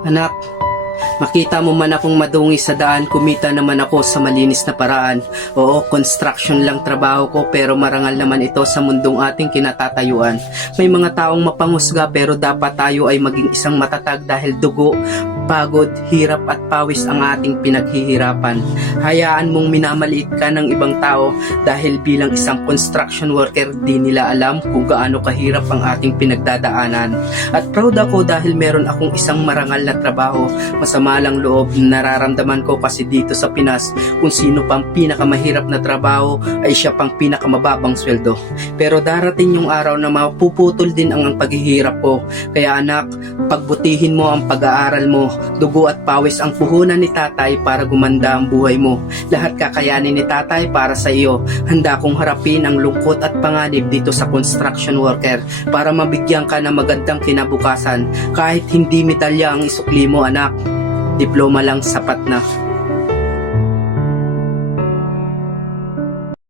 Anak, makita mo man akong madungi sa daan, kumita naman ako sa malinis na paraan. Oo, construction lang trabaho ko pero marangal naman ito sa mundong ating kinatatayuan. May mga taong mapanghusga pero dapat tayo ay maging isang matatag dahil dugo, pagod, hirap at pawis ang ating pinaghihirapan. Hayaan mong minamaliit ka ng ibang tao dahil bilang isang construction worker di nila alam kung gaano kahirap ang ating pinagdadaanan. At proud ako dahil meron akong isang marangal na trabaho. Masama lang loob nararamdaman ko kasi dito sa Pinas kung sino pang pinakamahirap na trabaho ay siya pang pinakamababang sweldo. Pero darating yung araw na mapuputol din ang paghihirap ko. Kaya anak, pagbutihin mo ang pag-aaral mo. Dugo at pawis ang puhunan ni tatay para gumanda ang buhay mo. Lahat kakayanin ni tatay para sa iyo. Handa kong harapin ang lungkot at panganib dito sa construction worker para mabigyan ka ng magandang kinabukasan. Kahit hindi medalya ang isukli mo anak, diploma lang sapat na.